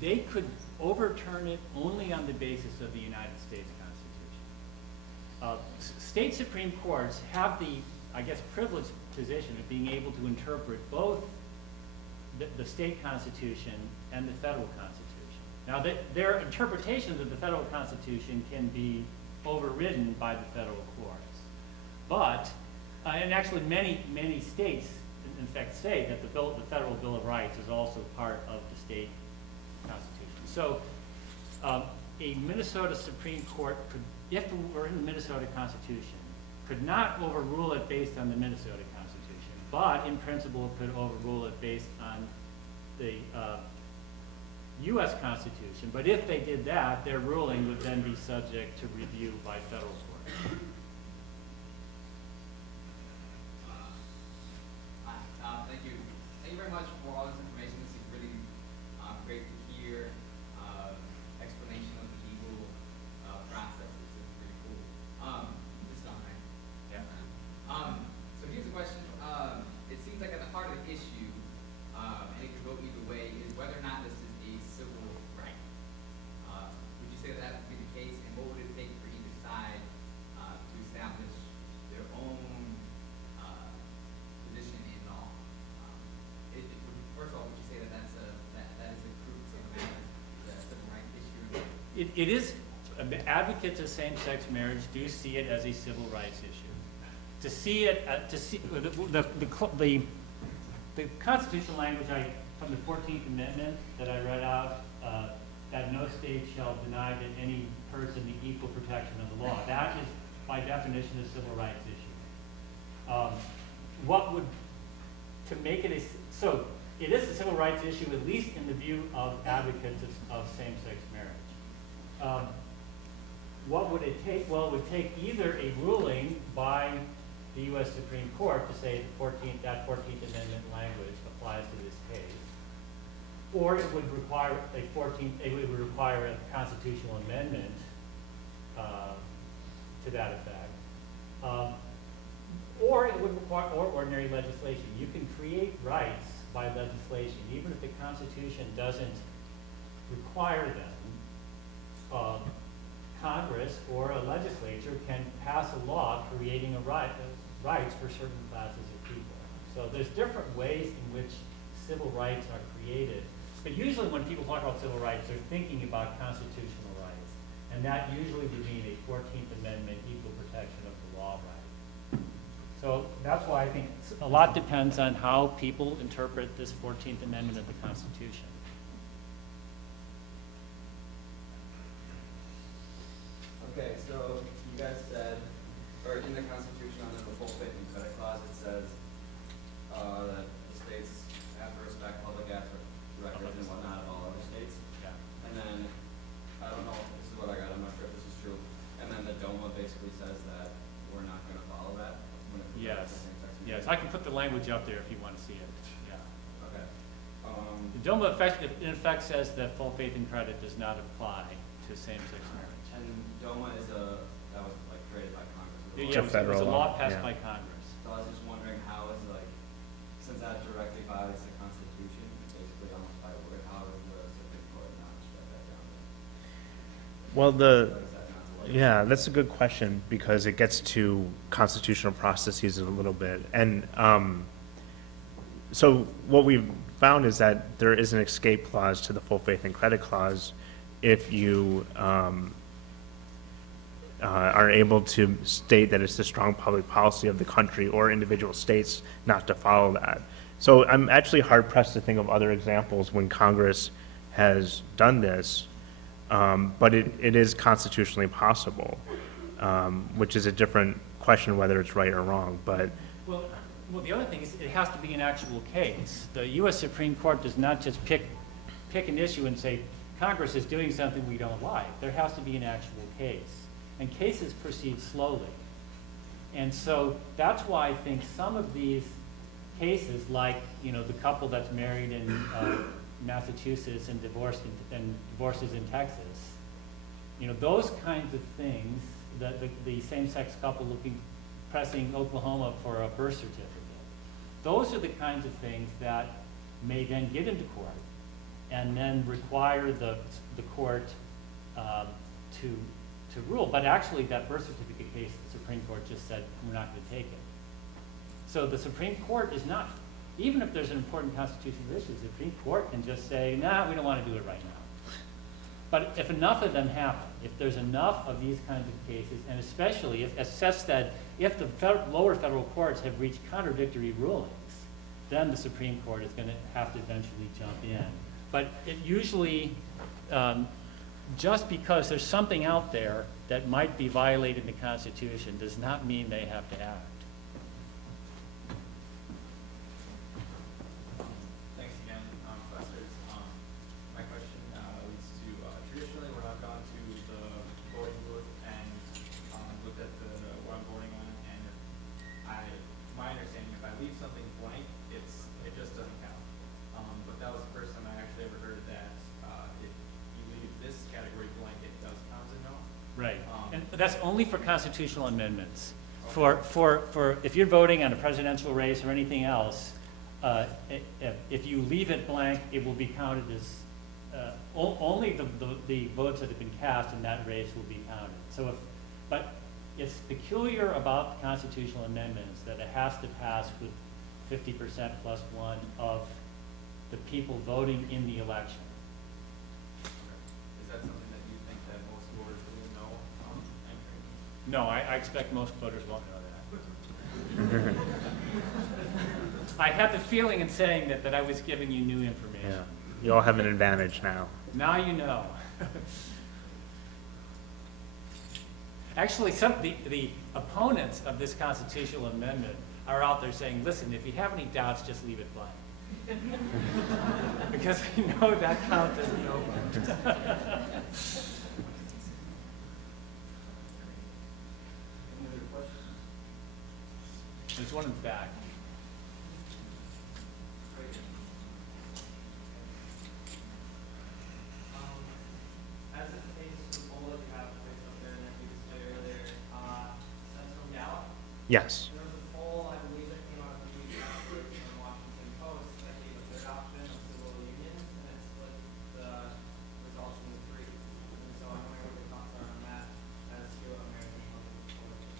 They could overturn it only on the basis of the United States Constitution. State Supreme Courts have the, I guess, privileged position of being able to interpret both the state constitution and the federal constitution. Now, their interpretations of the federal constitution can be overridden by the federal courts. But, and actually many states, in fact, say that the Federal Bill of Rights is also part of the state constitution. So a Minnesota Supreme Court could, if it were in the Minnesota Constitution, could not overrule it based on the Minnesota Constitution, but in principle could overrule it based on the U.S. Constitution. But if they did that, their ruling would then be subject to review by federal court. Thank you. Thank you very much for all this information. This is really great to hear explanation of the legal it is, advocates of same-sex marriage do see it as a civil rights issue. To see it, the constitutional language from the 14th Amendment that I read out, that no state shall deny that any person the equal protection of the law. That is, by definition, a civil rights issue. What would, to make it so it is a civil rights issue, at least in the view of advocates of same-sex marriage. What would it take? Well, it would take either a ruling by the U.S. Supreme Court to say that 14th Amendment language applies to this case, or it would require a constitutional amendment to that effect, or it would require ordinary legislation. You can create rights by legislation, even if the Constitution doesn't require them. Congress or a legislature can pass a law creating rights for certain classes of people. So there's different ways in which civil rights are created. But usually when people talk about civil rights, they're thinking about constitutional rights. And that usually would mean a 14th Amendment equal protection of the law right. So that's why I think a lot depends on how people interpret this 14th Amendment of the Constitution. Okay, so you guys said, or in the Constitution under the full faith and credit clause, it says that the states have to respect public records and whatnot of all other states. Yeah. And then, I don't know if this is what I got, I'm not sure if this is true. And then the DOMA basically says that we're not going to follow that. When it comes to same-sex marriage. Yes, I can put the language up there if you want to see it. Yeah. Okay. The DOMA in effect says that full faith and credit does not apply to same-sex marriage. And DOMA is that was like created by Congress. Yeah, it was a law passed by Congress. So I was just wondering how is since that directly violates the Constitution, basically almost by word, how is the Supreme Court not strike that down? Well, yeah, that's a good question because it gets to constitutional processes a little bit. And so what we've found is that there is an escape clause to the full faith and credit clause if you are able to state that it's the strong public policy of the country or individual states not to follow that. So I'm actually hard pressed to think of other examples when Congress has done this, but it is constitutionally possible, which is a different question whether it's right or wrong. But well, the other thing is it has to be an actual case. The U.S. Supreme Court does not just pick an issue and say Congress is doing something we don't like. There has to be an actual case. And cases proceed slowly. And so that's why I think some of these cases, like the couple that's married in Massachusetts and divorces in Texas, those kinds of things, the same-sex couple pressing Oklahoma for a birth certificate, those are the kinds of things that may then get into court and then require the court to rule. But actually, that birth certificate case, the Supreme Court just said, we're not going to take it. So the Supreme Court is not, even if there's an important constitutional issue, the Supreme Court can just say, nah, we don't want to do it right now. But if enough of them happen, if there's enough of these kinds of cases, and especially if, as Seth said, if the lower federal courts have reached contradictory rulings, then the Supreme Court is going to have to eventually jump in. But it usually, just because there's something out there that might be violating the Constitution does not mean they have to act. Thanks again, professors. My question leads to traditionally when I've gone to the voting booth and looked at what I'm voting on, and my understanding, if I leave something blank, it just doesn't count. But that was the first time I actually ever heard that if you leave this category blank, it does count as a no. Right, and that's only for constitutional amendments. Okay. For if you're voting on a presidential race or anything else, if you leave it blank, it will be counted as only the votes that have been cast in that race will be counted. So but it's peculiar about constitutional amendments that it has to pass with 50% plus one of the people voting in the election. Okay. Is that something that you think that No, I expect most voters won't know that. I had the feeling in saying that I was giving you new information. Yeah. You all have an advantage now. Now you know. Actually, the opponents of this constitutional amendment are out there saying, listen, if you have any doubts, just leave it blank. Because they know that counts as no vote. There's one in the back. As it pertains to the poll that you have placed up there and that we displayed earlier, that's from Gallup. Yes. There was a poll, I believe, that came out a few weeks afterwards from the Washington Post that gave a third option of civil unions, and it split the results into three. And so I'm wondering what your thoughts are on that as to American public policy.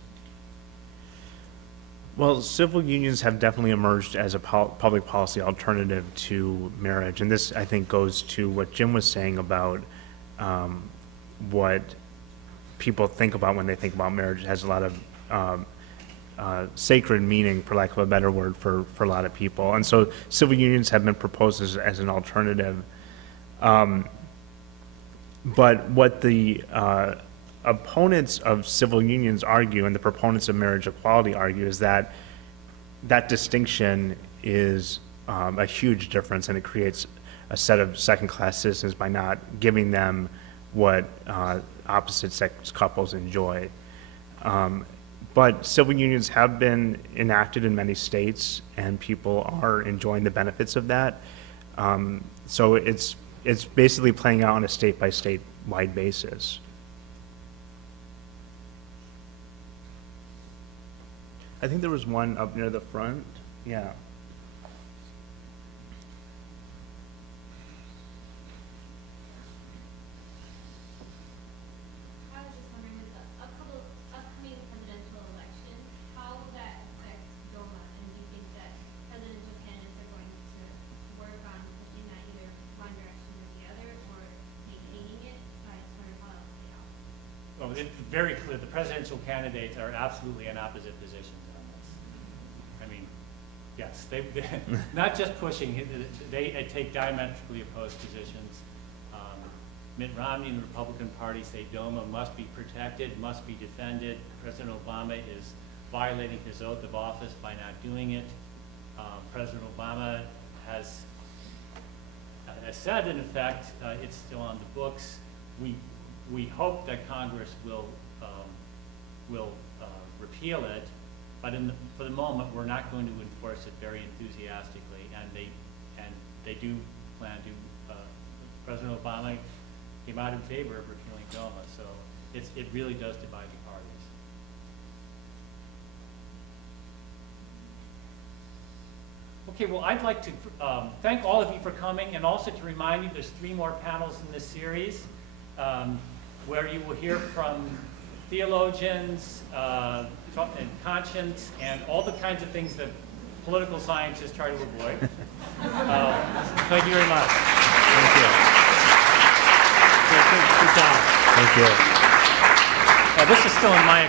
Well, civil unions have definitely emerged as a public policy alternative to marriage, and this, I think, goes to what Jim was saying about what people think about when they think about marriage. It has a lot of sacred meaning, for lack of a better word, for a lot of people. And so civil unions have been proposed as an alternative. But what the opponents of civil unions argue and the proponents of marriage equality argue is that that distinction is a huge difference, and it creates a set of second-class citizens by not giving them what opposite-sex couples enjoy. But civil unions have been enacted in many states, and people are enjoying the benefits of that. So it's basically playing out on a state-by-state wide basis. I think there was one up near the front. Yeah. I was just wondering, with a couple upcoming presidential elections, how will that affect DOMA? And do you think that presidential candidates are going to work on pushing that either one direction or the other, or maintaining it? I just wonder how that will play out. Well, it's very clear. The presidential candidates are absolutely in opposite positions on this. I mean, yes, they not just pushing, they take diametrically opposed positions. Mitt Romney and the Republican Party say DOMA must be protected, must be defended. President Obama is violating his oath of office by not doing it. President Obama has said, in effect, it's still on the books. We hope that Congress will repeal it, but for the moment, we're not going to enforce it very enthusiastically, and they do plan to. President Obama came out in favor of repealing DOMA, so it really does divide the parties. Okay, well, I'd like to thank all of you for coming, and also to remind you there's 3 more panels in this series where you will hear from theologians and conscience and all the kinds of things that political scientists try to avoid. Thank you very much. Thank you. Good job. Thank you. This is still in my